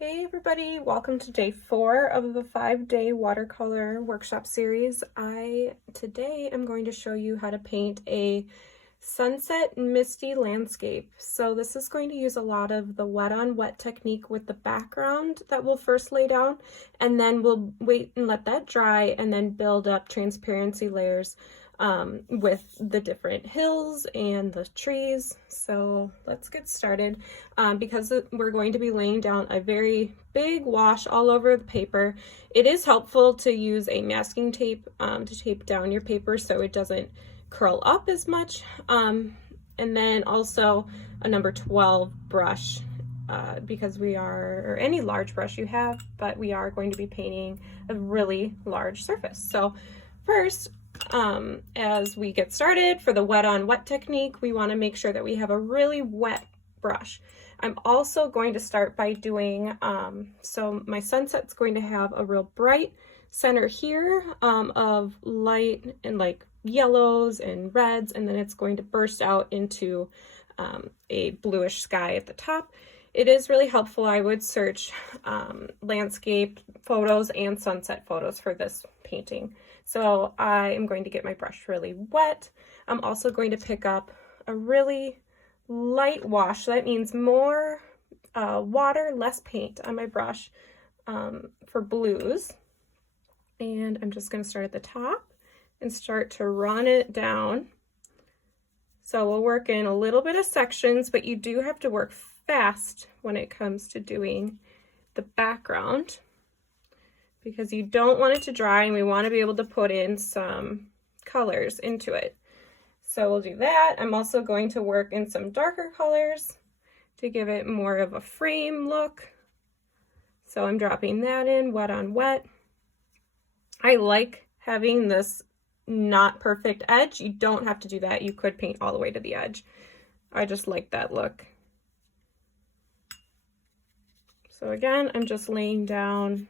Hey everybody, welcome to day 4 of the 5-day watercolor workshop series. Today am going to show you how to paint a sunset misty landscape. So this is going to use a lot of the wet on wet technique with the background that we'll first lay down, and then we'll wait and let that dry and then build up transparency layers with the different hills and the trees. So let's get started. Because we're going to be laying down a very big wash all over the paper, it is helpful to use a masking tape to tape down your paper so it doesn't curl up as much. And then also a number 12 brush, because or any large brush you have, but we are going to be painting a really large surface. So first, as we get started for the wet on wet technique, we want to make sure that we have a really wet brush. I'm also going to start by doing, so my sunset's going to have a real bright center here of light and like yellows and reds, and then it's going to burst out into a bluish sky at the top. It is really helpful. I would search landscape photos and sunset photos for this painting. So I am going to get my brush really wet. I'm also going to pick up a really light wash. So that means more water, less paint on my brush for blues. And I'm just going to start at the top and start to run it down. So we'll work in a little bit of sections, but you do have to work fast when it comes to doing the background, because you don't want it to dry and we want to be able to put in some colors into it. So we'll do that. I'm also going to work in some darker colors to give it more of a frame look. So I'm dropping that in wet on wet. I like having this not perfect edge. You don't have to do that. You could paint all the way to the edge. I just like that look. So again, I'm just laying down.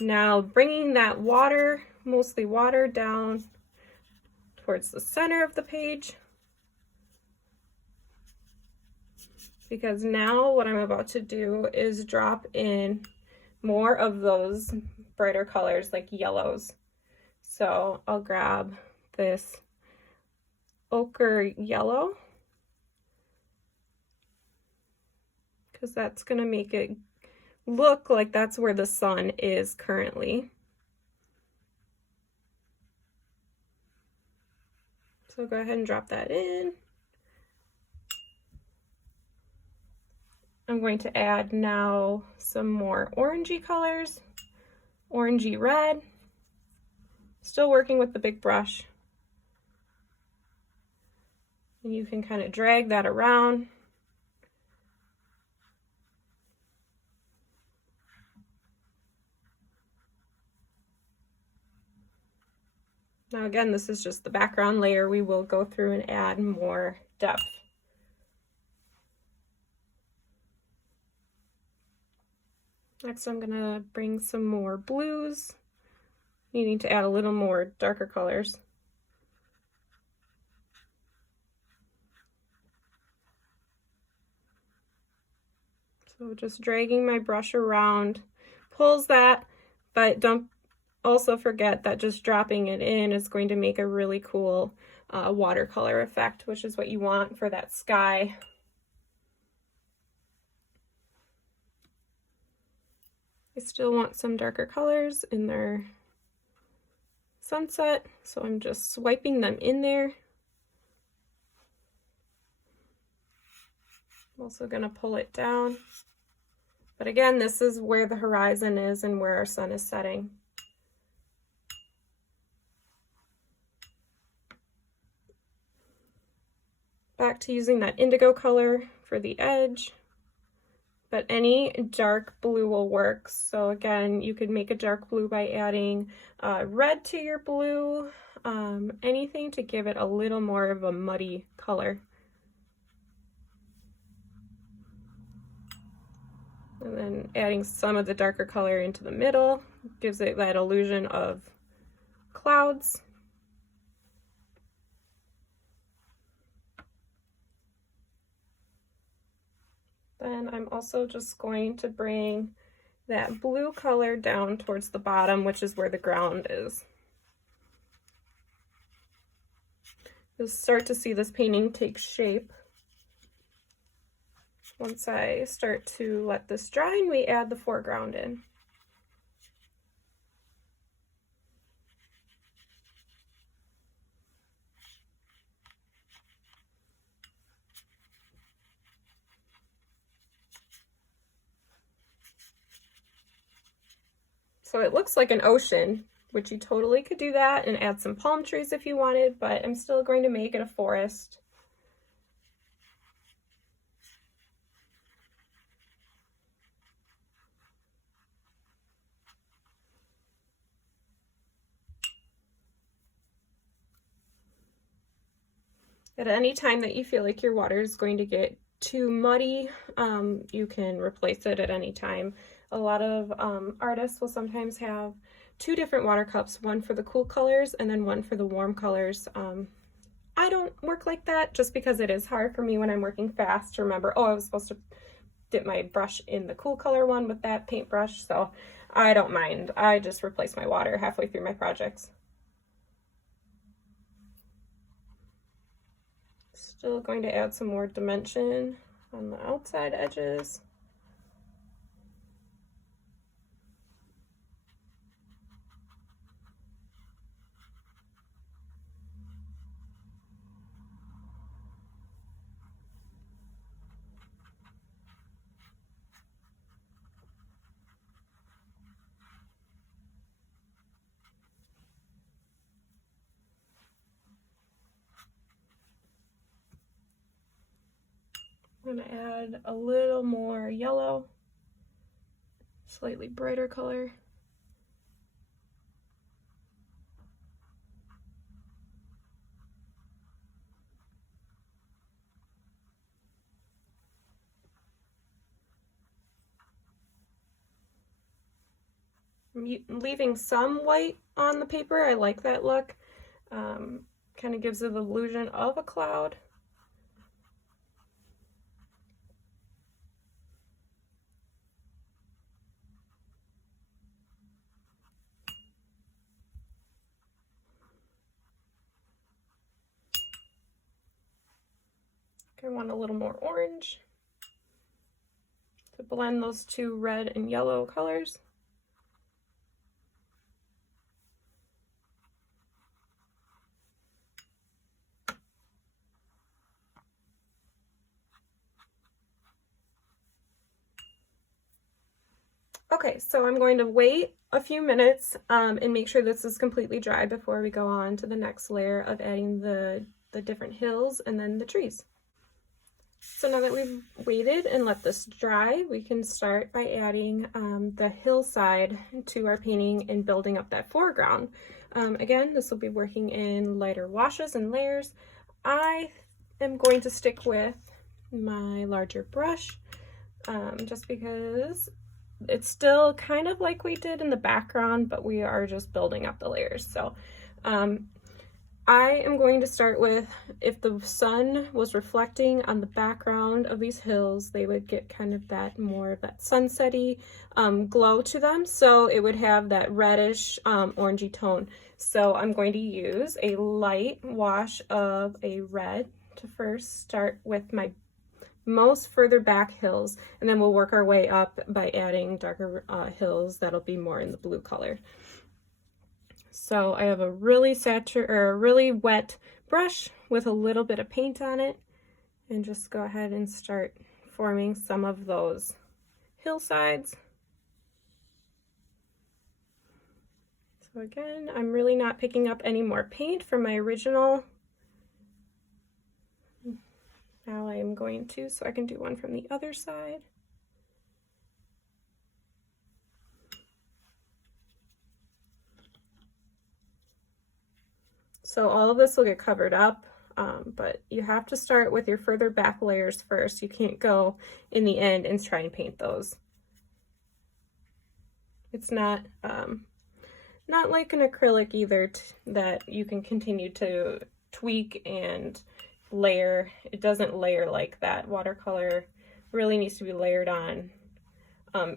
Now bringing that water, mostly water, down towards the center of the page, because now what I'm about to do is drop in more of those brighter colors like yellows. So I'll grab this ochre yellow, because that's going to make it look like that's where the sun is currently. So go ahead and drop that in. I'm going to add now some more orangey colors, orangey red. Still working with the big brush. And you can kind of drag that around. Now again, this is just the background layer. We will go through and add more depth. Next, I'm gonna bring some more blues, needing to add a little more darker colors. So just dragging my brush around pulls that, but don't also forget that just dropping it in is going to make a really cool watercolor effect, which is what you want for that sky. I still want some darker colors in their sunset, so I'm just swiping them in there. I'm also going to pull it down. But again, this is where the horizon is and where our sun is setting. Back to using that indigo color for the edge, but any dark blue will work. So again, you could make a dark blue by adding red to your blue, anything to give it a little more of a muddy color. And then adding some of the darker color into the middle gives it that illusion of clouds. Then I'm also just going to bring that blue color down towards the bottom, which is where the ground is. You'll start to see this painting take shape once I start to let this dry and we add the foreground in. So it looks like an ocean, which you totally could do that and add some palm trees if you wanted, but I'm still going to make it a forest. At any time that you feel like your water is going to get too muddy, you can replace it at any time. A lot of artists will sometimes have two different water cups, one for the cool colors and then one for the warm colors. I don't work like that just because it is hard for me when I'm working fast to remember, oh, I was supposed to dip my brush in the cool color one with that paintbrush, so I don't mind. I just replace my water halfway through my projects. Still going to add some more dimension on the outside edges. I'm going to add a little more yellow, slightly brighter color. I'm leaving some white on the paper. I like that look. Kind of gives it the illusion of a cloud. I want a little more orange to blend those two red and yellow colors. Okay, so I'm going to wait a few minutes and make sure this is completely dry before we go on to the next layer of adding the different hills and then the trees. So now that we've waited and let this dry, we can start by adding the hillside to our painting and building up that foreground. Again, this will be working in lighter washes and layers. I am going to stick with my larger brush just because it's still kind of like we did in the background, but we are just building up the layers. So I am going to start with, if the sun was reflecting on the background of these hills, they would get kind of that more of that sunsetty glow to them. So it would have that reddish orangey tone. So I'm going to use a light wash of a red to first start with my most further back hills, and then we'll work our way up by adding darker hills that'll be more in the blue color. So I have a really really wet brush with a little bit of paint on it, and just go ahead and start forming some of those hillsides. So again, I'm really not picking up any more paint from my original. Now I am going to, so I can do one from the other side. So all of this will get covered up, but you have to start with your further back layers first. You can't go in the end and try and paint those. It's not like an acrylic either that you can continue to tweak and layer. It doesn't layer like that. Watercolor really needs to be layered on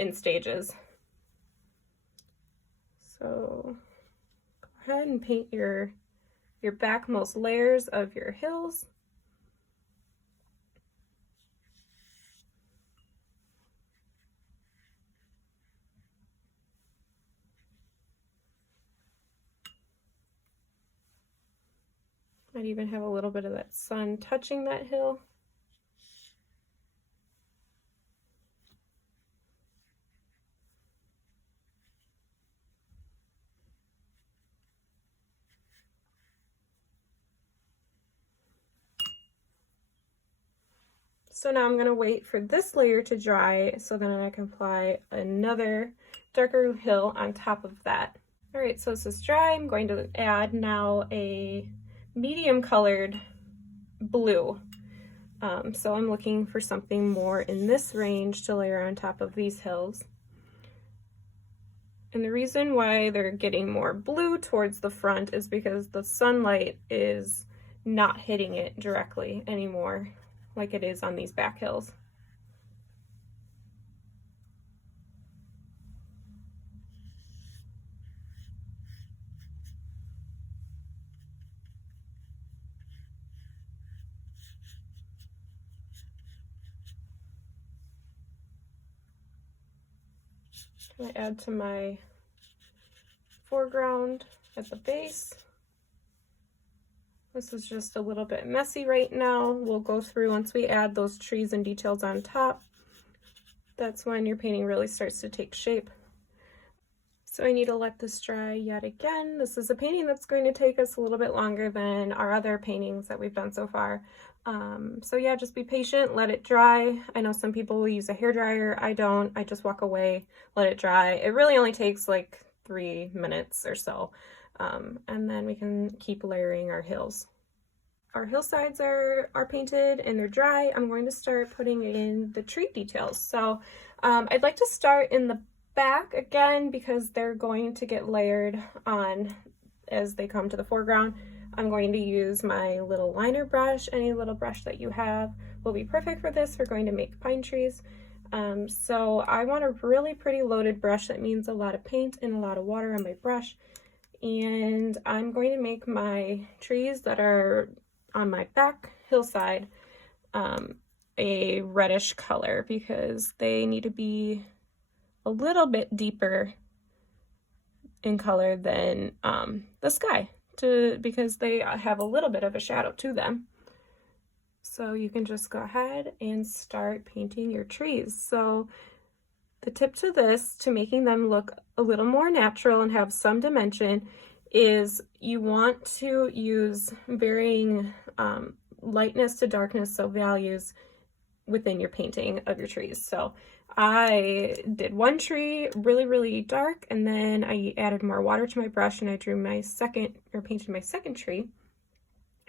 in stages. So go ahead and paint your backmost layers of your hills. Might even have a little bit of that sun touching that hill. So now I'm going to wait for this layer to dry so then I can apply another darker hill on top of that. All right, so this is dry. I'm going to add now a medium colored blue. So I'm looking for something more in this range to layer on top of these hills. And the reason why they're getting more blue towards the front is because the sunlight is not hitting it directly anymore like it is on these back hills. I add to my foreground at the base. This is just a little bit messy right now. We'll go through once we add those trees and details on top. That's when your painting really starts to take shape. So I need to let this dry yet again. This is a painting that's going to take us a little bit longer than our other paintings that we've done so far. So yeah, just be patient, let it dry. I know some people will use a hairdryer. I don't. I just walk away, let it dry. It really only takes like 3 minutes or so. And then we can keep layering our hills. Our hillsides are painted and they're dry. I'm going to start putting in the tree details. So I'd like to start in the back again because they're going to get layered on as they come to the foreground. I'm going to use my little liner brush. Any little brush that you have will be perfect for this. We're going to make pine trees. So I want a really pretty loaded brush. That means a lot of paint and a lot of water on my brush. And I'm going to make my trees that are on my back hillside a reddish color because they need to be a little bit deeper in color than the sky because they have a little bit of a shadow to them. So you can just go ahead and start painting your trees. So the tip to this, to making them look a little more natural and have some dimension, is you want to use varying lightness to darkness, so values within your painting of your trees. So I did one tree really, really dark, and then I added more water to my brush and I drew my painted my second tree.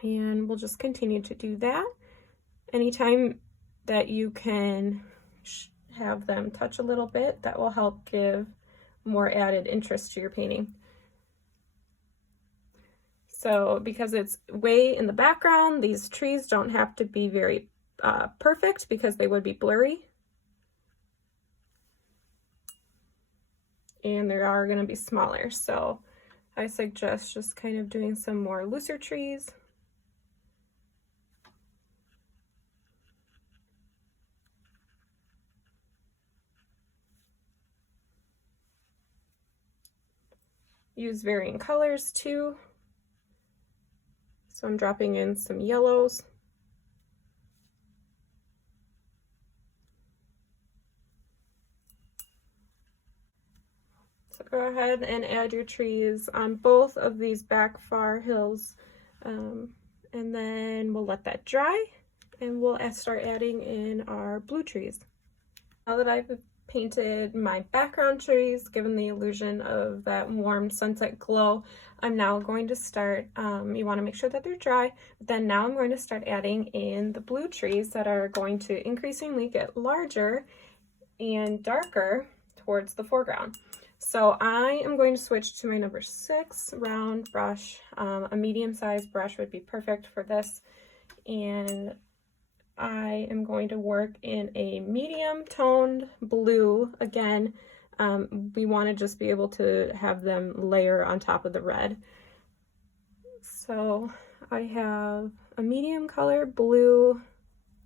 And we'll just continue to do that. Anytime that you can have them touch a little bit, that will help give more added interest to your painting. So because it's way in the background, these trees don't have to be very perfect because they would be blurry. And they are going to be smaller. So I suggest just kind of doing some more looser trees. Use varying colors too. So I'm dropping in some yellows. So go ahead and add your trees on both of these back far hills. And then we'll let that dry and we'll start adding in our blue trees. Now that I've painted my background trees, given the illusion of that warm sunset glow, I'm now going to start, you want to make sure that they're dry, but then now I'm going to start adding in the blue trees that are going to increasingly get larger and darker towards the foreground. So I am going to switch to my number 6 round brush. A medium-sized brush would be perfect for this, and I am going to work in a medium toned blue again. we want to just be able to have them layer on top of the red. So I have a medium color blue,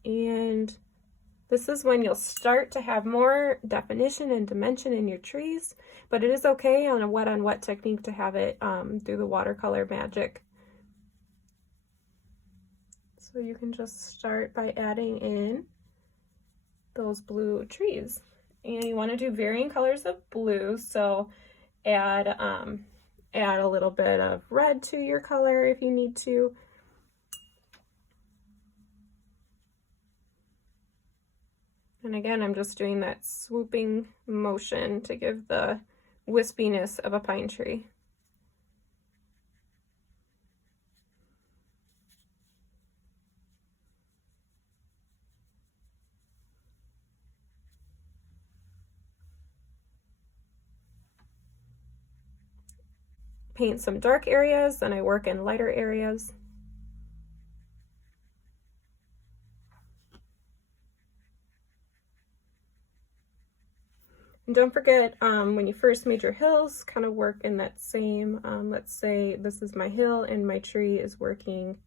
and this is when you'll start to have more definition and dimension in your trees, but it is okay on a wet on wet technique to have it do the watercolor magic. So you can just start by adding in those blue trees. And you want to do varying colors of blue, so add a little bit of red to your color if you need to. And again, I'm just doing that swooping motion to give the wispiness of a pine tree. Paint some dark areas, then I work in lighter areas. And don't forget, when you first made your hills, kind of work in that same, let's say this is my hill and my tree is working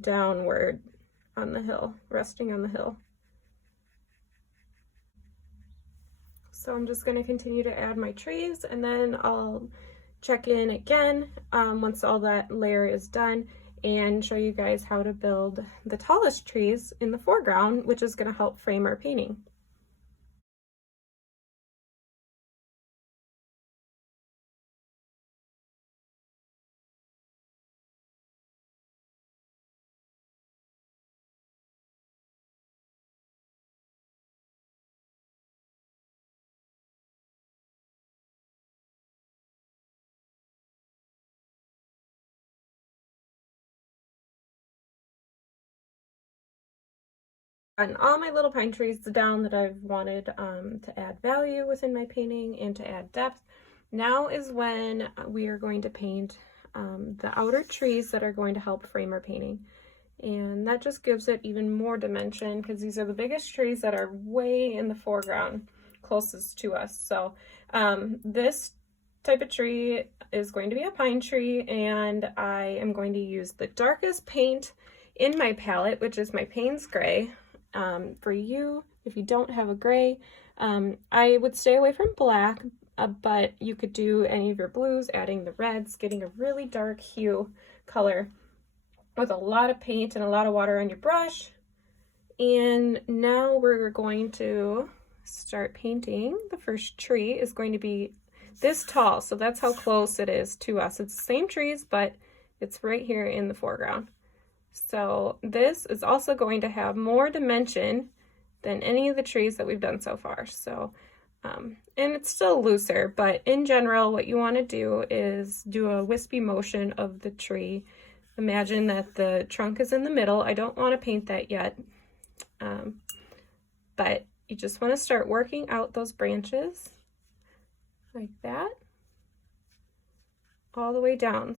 downward on the hill, resting on the hill. So I'm just going to continue to add my trees, and then I'll check in again once all that layer is done and show you guys how to build the tallest trees in the foreground, which is going to help frame our painting. Gotten all my little pine trees down that I've wanted to add value within my painting and to add depth. Now is when we are going to paint the outer trees that are going to help frame our painting. And that just gives it even more dimension because these are the biggest trees that are way in the foreground closest to us. So this type of tree is going to be a pine tree, and I am going to use the darkest paint in my palette, which is my Payne's Gray. For you, if you don't have a gray, I would stay away from black, but you could do any of your blues, adding the reds, getting a really dark hue color with a lot of paint and a lot of water on your brush. And now we're going to start painting. The first tree is going to be this tall, so that's how close it is to us. It's the same trees, but it's right here in the foreground. So this is also going to have more dimension than any of the trees that we've done so far. So, and it's still looser, but in general, what you want to do is do a wispy motion of the tree. Imagine that the trunk is in the middle. I don't want to paint that yet, but you just want to start working out those branches like that, all the way down.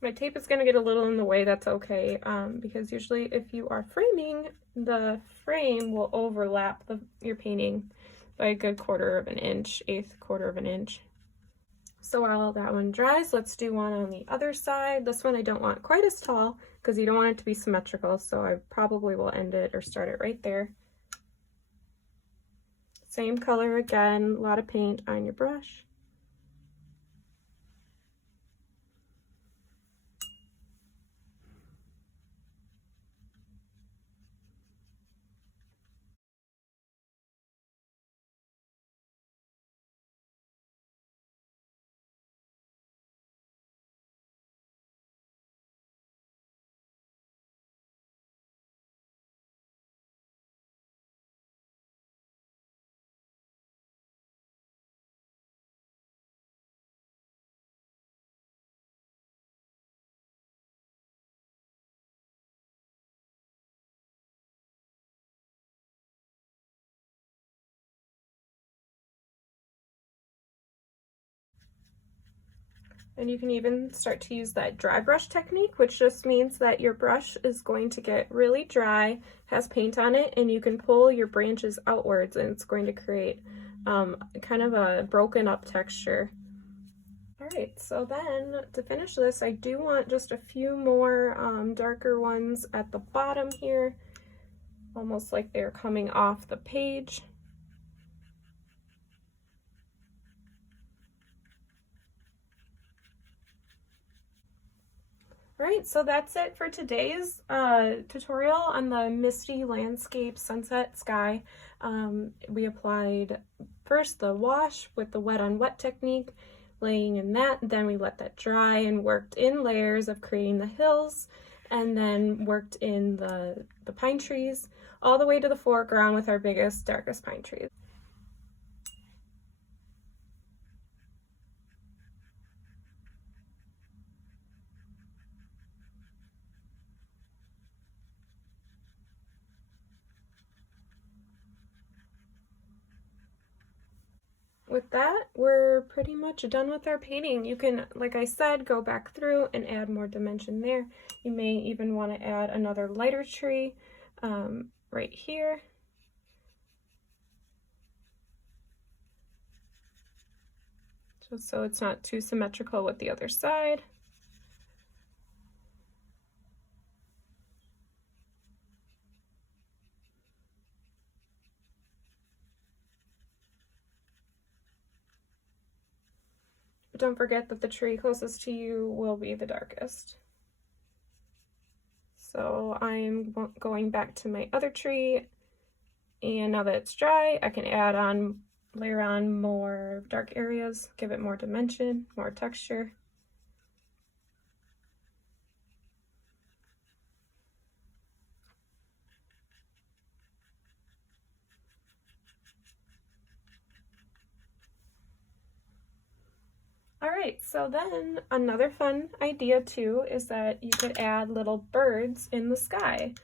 My tape is going to get a little in the way, that's okay, because usually if you are framing, the frame will overlap your painting by a good quarter of an inch, quarter of an inch. So while that one dries, let's do one on the other side. This one I don't want quite as tall because you don't want it to be symmetrical, so I probably will end it or start it right there. Same color again, a lot of paint on your brush. And you can even start to use that dry brush technique, which just means that your brush is going to get really dry, has paint on it, and you can pull your branches outwards and it's going to create kind of a broken up texture. All right, so then to finish this, I do want just a few more darker ones at the bottom here, almost like they're coming off the page. All right, so that's it for today's tutorial on the misty landscape sunset sky. We applied first the wash with the wet on wet technique, laying in that, then we let that dry and worked in layers of creating the hills, and then worked in the pine trees all the way to the foreground with our biggest, darkest pine trees. With that, we're pretty much done with our painting. You can, like I said, go back through and add more dimension there. You may even want to add another lighter tree right here. Just so it's not too symmetrical with the other side. But don't forget that the tree closest to you will be the darkest. So I'm going back to my other tree, and now that it's dry, I can layer on more dark areas, give it more dimension, more texture. All right, so then another fun idea too is that you could add little birds in the sky.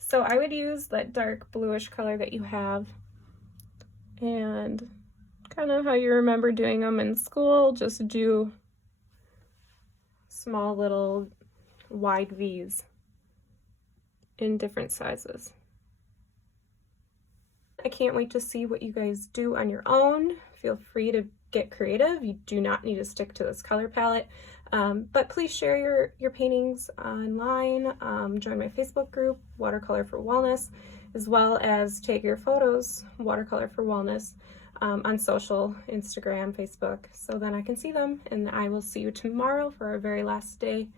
So I would use that dark bluish color that you have, and kind of how you remember doing them in school, just do small little wide V's in different sizes. I can't wait to see what you guys do on your own. Feel free to get creative. You do not need to stick to this color palette, but please share your paintings online. Join my Facebook group, Watercolor for Wellness, as well as take your photos, Watercolor for Wellness, on social, Instagram, Facebook, so then I can see them. And I will see you tomorrow for our very last day